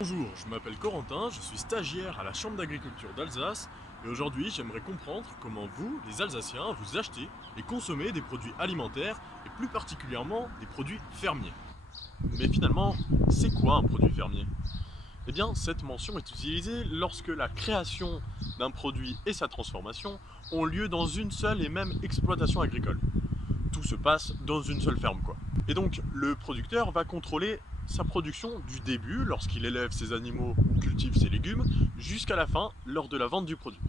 Bonjour, je m'appelle Corentin, je suis stagiaire à la Chambre d'agriculture d'Alsace et aujourd'hui j'aimerais comprendre comment vous, les Alsaciens, vous achetez et consommez des produits alimentaires et plus particulièrement des produits fermiers. Mais finalement, c'est quoi un produit fermier? Eh bien, cette mention est utilisée lorsque la création d'un produit et sa transformation ont lieu dans une seule et même exploitation agricole. Tout se passe dans une seule ferme, quoi. Et donc, le producteur va contrôler sa production du début, lorsqu'il élève ses animaux ou cultive ses légumes, jusqu'à la fin, lors de la vente du produit.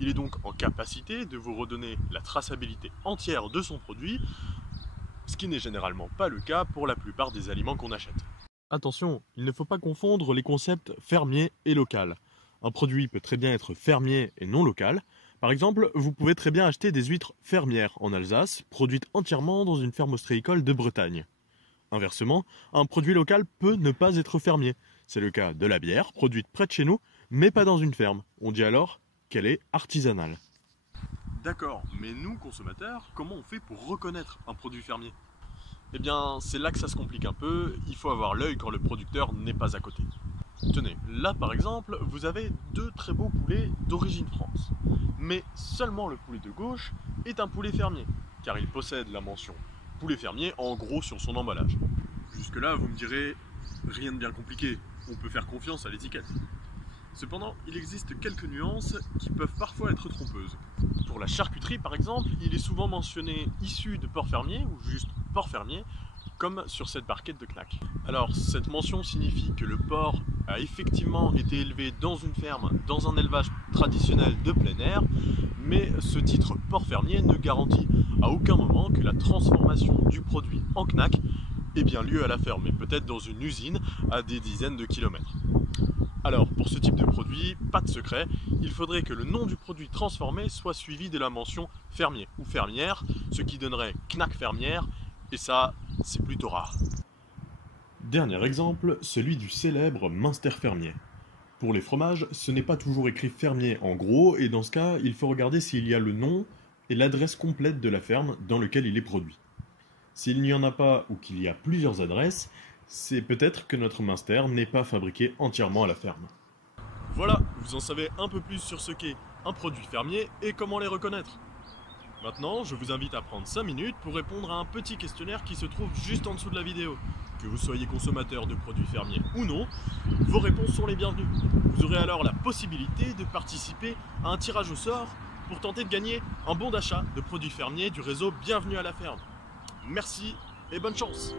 Il est donc en capacité de vous redonner la traçabilité entière de son produit, ce qui n'est généralement pas le cas pour la plupart des aliments qu'on achète. Attention, il ne faut pas confondre les concepts fermier et local. Un produit peut très bien être fermier et non local. Par exemple, vous pouvez très bien acheter des huîtres fermières en Alsace, produites entièrement dans une ferme ostréicole de Bretagne. Inversement, un produit local peut ne pas être fermier. C'est le cas de la bière, produite près de chez nous, mais pas dans une ferme. On dit alors qu'elle est artisanale. D'accord, mais nous, consommateurs, comment on fait pour reconnaître un produit fermier? Eh bien, c'est là que ça se complique un peu, il faut avoir l'œil quand le producteur n'est pas à côté. Tenez, là par exemple, vous avez deux très beaux poulets d'origine France. Mais seulement le poulet de gauche est un poulet fermier, car il possède la mention poulet fermier en gros sur son emballage. Jusque-là, vous me direz, rien de bien compliqué, on peut faire confiance à l'étiquette. Cependant, il existe quelques nuances qui peuvent parfois être trompeuses. Pour la charcuterie par exemple, il est souvent mentionné issu de porc fermier ou juste porc fermier, comme sur cette barquette de Knack. Alors, cette mention signifie que le porc a effectivement été élevé dans une ferme, dans un élevage traditionnel de plein air, mais ce titre porc fermier ne garantit à aucun moment que la transformation du produit en Knack ait bien lieu à la ferme, mais peut-être dans une usine à des dizaines de kilomètres. Alors, pour ce type de produit, pas de secret, il faudrait que le nom du produit transformé soit suivi de la mention fermier ou fermière, ce qui donnerait Knack fermière, et ça, c'est plutôt rare. Dernier exemple, celui du célèbre Münster fermier. Pour les fromages, ce n'est pas toujours écrit fermier en gros, et dans ce cas, il faut regarder s'il y a le nom et l'adresse complète de la ferme dans laquelle il est produit. S'il n'y en a pas ou qu'il y a plusieurs adresses, c'est peut-être que notre Münster n'est pas fabriqué entièrement à la ferme. Voilà, vous en savez un peu plus sur ce qu'est un produit fermier et comment les reconnaître. Maintenant, je vous invite à prendre 5 minutes pour répondre à un petit questionnaire qui se trouve juste en dessous de la vidéo. Que vous soyez consommateur de produits fermiers ou non, vos réponses sont les bienvenues. Vous aurez alors la possibilité de participer à un tirage au sort pour tenter de gagner un bon d'achat de produits fermiers du réseau Bienvenue à la ferme. Merci et bonne chance!